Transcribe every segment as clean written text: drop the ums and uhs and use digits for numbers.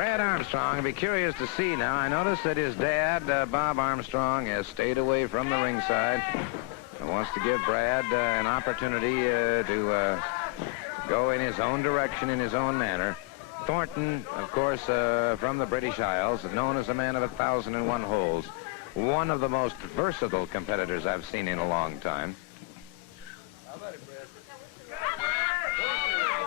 Brad Armstrong, I'll be curious to see now. I noticed that his dad, Bob Armstrong, has stayed away from the ringside and wants to give Brad an opportunity to go in his own direction, in his own manner. Thornton, of course, from the British Isles, known as a man of 1,001 holes. One of the most versatile competitors I've seen in a long time.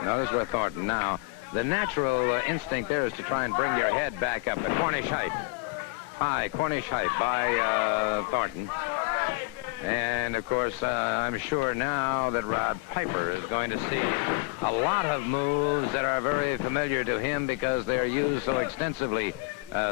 Notice where Thornton now. The natural instinct there is to try and bring your head back up. The Cornish height. High Cornish height by Thornton. And, of course, I'm sure now that Rod Piper is going to see a lot of moves that are very familiar to him because they're used so extensively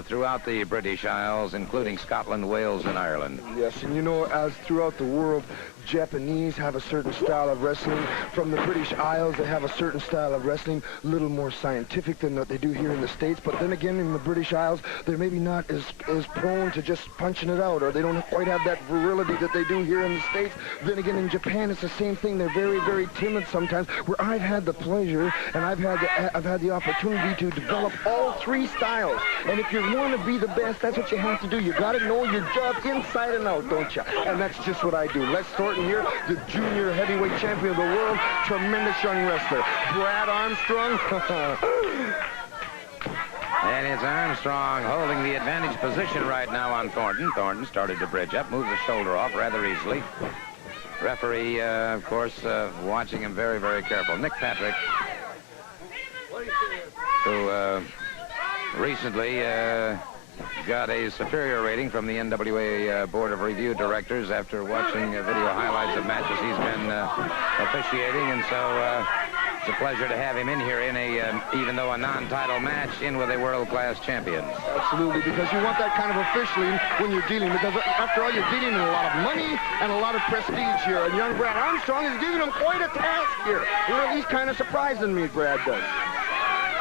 throughout the British Isles, including Scotland, Wales, and Ireland. Yes, and you know, as throughout the world, Japanese have a certain style of wrestling. From the British Isles, they have a certain style of wrestling, a little more scientific than what they do here in the States. But then again, in the British Isles, they're maybe not as prone to just punching it out, or they don't quite have that virility that they do here in the States. Then again, in Japan, it's the same thing. They're very, very timid sometimes, where I've had the pleasure and I've had the opportunity to develop all three styles. And if you want to be the best, that's what you have to do. You got to know your job inside and out, don't you? And that's just what I do. Let's Thornton here, the junior heavyweight champion of the world, tremendous young wrestler, Brad Armstrong. And it's Armstrong holding the advantage position right now on Thornton. Thornton started to bridge up, moved the shoulder off rather easily. Referee, of course, watching him very, very careful. Nick Patrick, who recently got a superior rating from the NWA Board of Review Directors after watching video highlights of matches he's been officiating, and so it's a pleasure to have him in here in a, even though a non-title match, in with a world-class champion. Absolutely, because you want that kind of officialing when you're dealing, because after all, you're dealing in a lot of money and a lot of prestige here, and young Brad Armstrong is giving him quite a task here. You're at least kind of surprising me, Brad does.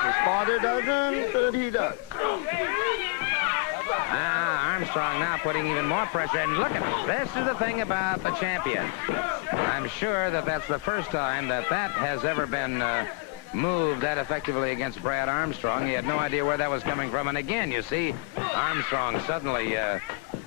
His father doesn't, but he does. Armstrong now putting even more pressure. And look at this is the thing about the champion. I'm sure that that's the first time that has ever been moved that effectively against Brad Armstrong. He had no idea where that was coming from. And again, you see, Armstrong suddenly,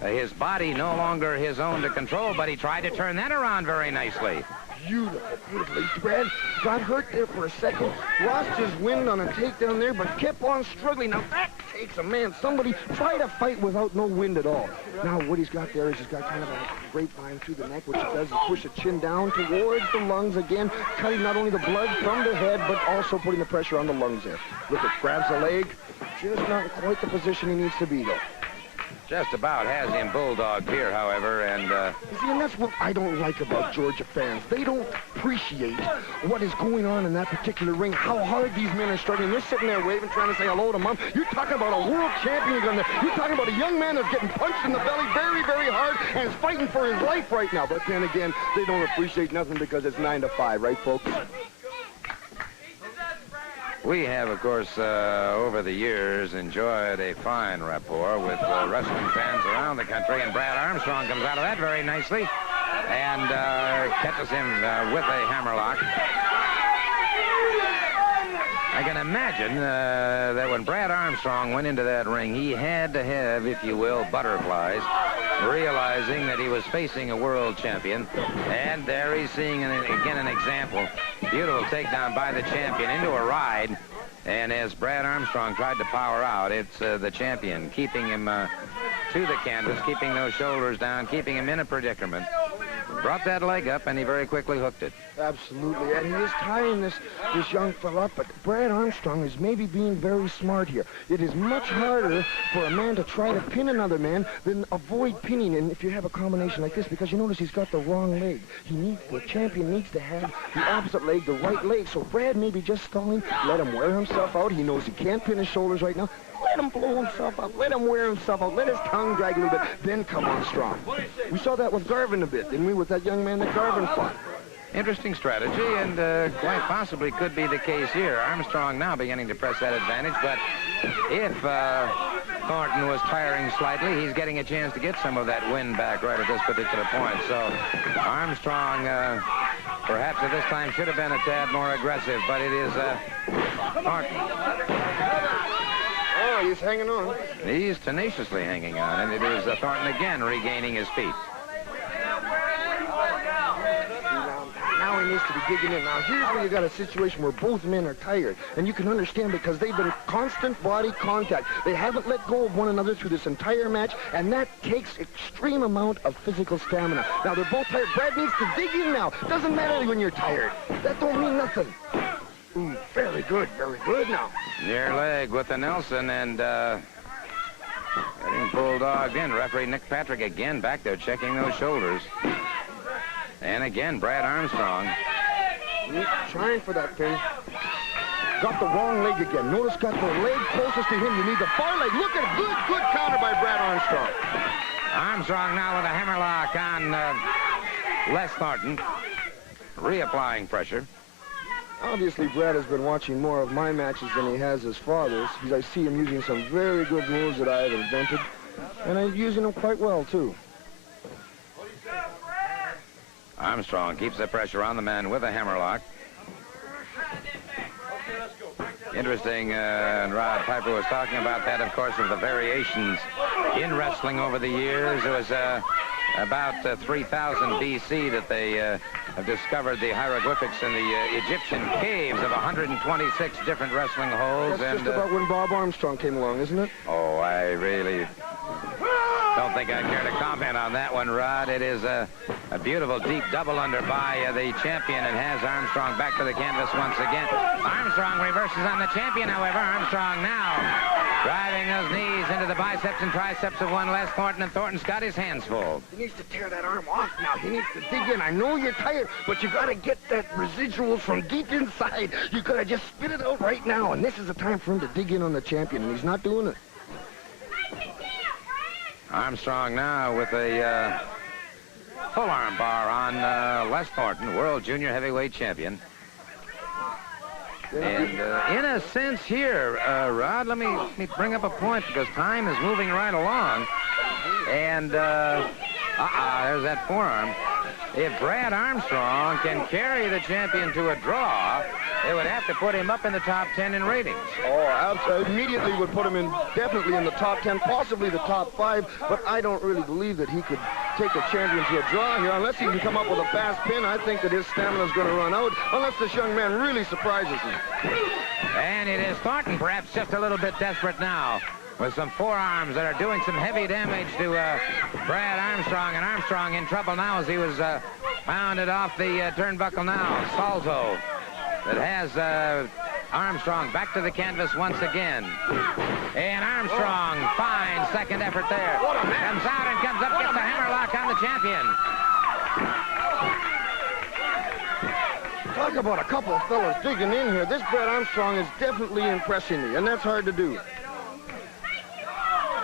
his body no longer his own to control, but he tried to turn that around very nicely. Beautiful, beautifully. Brad got hurt there for a second, lost his wind on a takedown there, but kept on struggling. Now that takes a man. Somebody try to fight without no wind at all. Now what he's got there is he's got kind of a grapevine through the neck, which he does is push the chin down towards the lungs again, cutting not only the blood from the head, but also putting the pressure on the lungs there. Look, it grabs the leg. Just not quite the position he needs to be, though. Just about has him bulldogged here, however, and... See, and that's what I don't like about Georgia fans. They don't appreciate what is going on in that particular ring, how hard these men are struggling. They're sitting there waving, trying to say hello to Mom. You're talking about a world champion. You're talking about a young man that's getting punched in the belly very, very hard and is fighting for his life right now. But then again, they don't appreciate nothing because it's 9 to 5, right, folks? We have, of course, over the years, enjoyed a fine rapport with wrestling fans around the country, and Brad Armstrong comes out of that very nicely and catches him with a hammerlock. I can imagine that when Brad Armstrong went into that ring, he had to have, if you will, butterflies, realizing that he was facing a world champion. And there he's seeing, again, an example. Beautiful takedown by the champion into a ride. And as Brad Armstrong tried to power out, it's the champion keeping him to the canvas, keeping those shoulders down, keeping him in a predicament. Brought that leg up, and he very quickly hooked it. Absolutely, and he is tying this young fella up, but Brad Armstrong is maybe being very smart here. It is much harder for a man to try to pin another man than avoid pinning, and if you have a combination like this, because you notice he's got the wrong leg. The champion needs to have the opposite leg, the right leg, so Brad may be just stalling, let him wear himself out. He knows he can't pin his shoulders right now. Let him blow himself out. Let him wear himself out. Let his tongue drag a little bit. Then come on strong. We saw that with Garvin a bit, didn't we, with that young man that Garvin fought? Interesting strategy, and quite possibly could be the case here. Armstrong now beginning to press that advantage, but if Thornton was tiring slightly, he's getting a chance to get some of that wind back right at this particular point. So Armstrong, perhaps at this time, should have been a tad more aggressive, but it is Thornton. Oh, he's hanging on. He's tenaciously hanging on, and it is Thornton again regaining his feet. Now he needs to be digging in. Now, here's where you got a situation where both men are tired. And you can understand because they've been constant body contact. They haven't let go of one another through this entire match, and that takes extreme amount of physical stamina. Now, they're both tired. Brad needs to dig in now. Doesn't matter when you're tired. That don't mean nothing. Ooh, very good now. Near leg with the Nelson, and getting bulldogged in. Referee Nick Patrick again back there checking those shoulders. And again, Brad Armstrong. Trying for that pin. Got the wrong leg again. Notice got the leg closest to him. You need the far leg. Look at it. Good counter by Brad Armstrong. Armstrong now with a hammerlock on Les Thornton. Reapplying pressure. Obviously, Brad has been watching more of my matches than he has his father's. I see him using some very good moves that I have invented. And I'm using them quite well, too. Armstrong keeps the pressure on the man with a hammerlock. Interesting, and Rod Piper was talking about that, of course, of the variations in wrestling over the years. It was about 3000 BC that they have discovered the hieroglyphics in the Egyptian caves of 126 different wrestling holds. That's and just about when Bob Armstrong came along, isn't it? Oh, I really don't think I care to comment on that one, Rod. It is a beautiful deep double under by the champion, and has Armstrong back to the canvas once again. Armstrong reverses on the champion, however. Armstrong now driving those knees into the biceps and triceps of one Les Thornton, and Thornton's got his hands full. He needs to tear that arm off now. He needs to dig in. I know you're tired, but you got to get that residuals from deep inside. You got to just spit it out right now, and this is the time for him to dig in on the champion, and he's not doing it. Armstrong now with a full arm bar on Les Thornton, world junior heavyweight champion. And in a sense here, Rod, let me bring up a point because time is moving right along. And, there's that forearm. If Brad Armstrong can carry the champion to a draw, it would have to put him up in the top 10 in ratings. Oh, absolutely. Immediately would put him in, definitely in the top 10, possibly the top 5, but I don't really believe that he could take a champion to a draw here. Unless he can come up with a fast pin, I think that his stamina is going to run out, unless this young man really surprises me. And it is Thornton, perhaps just a little bit desperate now, with some forearms that are doing some heavy damage to Brad Armstrong, and Armstrong in trouble now as he was pounded off the turnbuckle now. Salto that has Armstrong back to the canvas once again. And Armstrong, fine second effort there. Comes out and comes up, gets a hammerlock on the champion. Talk about a couple of fellas digging in here. This Brad Armstrong is definitely impressing me, and that's hard to do.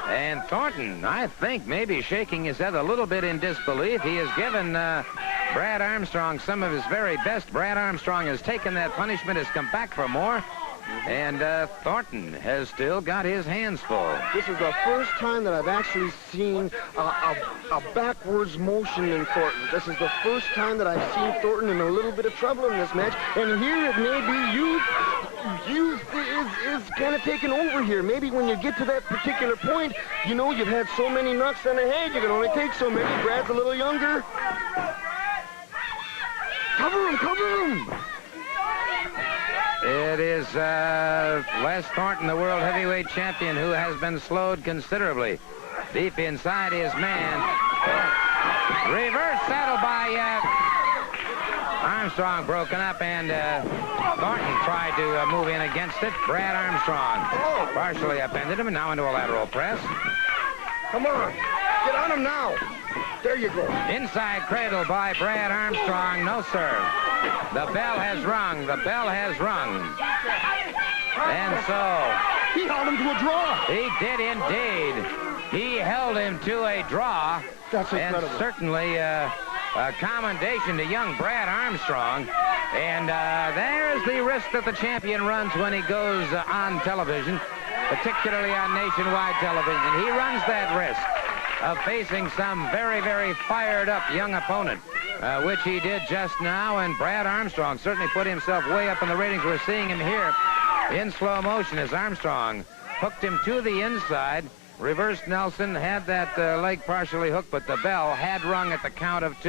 And Thornton, I think, maybe shaking his head a little bit in disbelief. He has given Brad Armstrong some of his very best. Brad Armstrong has taken that punishment, has come back for more. And Thornton has still got his hands full. This is the first time that I've actually seen a backwards motion in Thornton. This is the first time that I've seen Thornton in a little bit of trouble in this match. And here it may be youth is kind of taking over here. Maybe when you get to that particular point, you know, you've had so many knocks on the head, you can only take so many. Brad's a little younger. Cover him, cover him. It is Les Thornton, the world heavyweight champion, who has been slowed considerably. Deep inside his man. Reverse saddle by Armstrong, broken up, and Thornton tried to move in against it. Brad Armstrong partially upended him, and now into a lateral press. Come on, get on him now. There you go. Inside cradle by Brad Armstrong. No, sir. The bell has rung. The bell has rung. And so he held him to a draw. He did indeed. He held him to a draw. That's incredible. And certainly a commendation to young Brad Armstrong. And there's the risk that the champion runs when he goes on television, particularly on nationwide television. He runs that risk of facing some very, very fired-up young opponent, which he did just now. And Brad Armstrong certainly put himself way up in the ratings. We're seeing him here in slow motion as Armstrong hooked him to the inside. Reversed Nelson, had that leg partially hooked, but the bell had rung at the count of 2.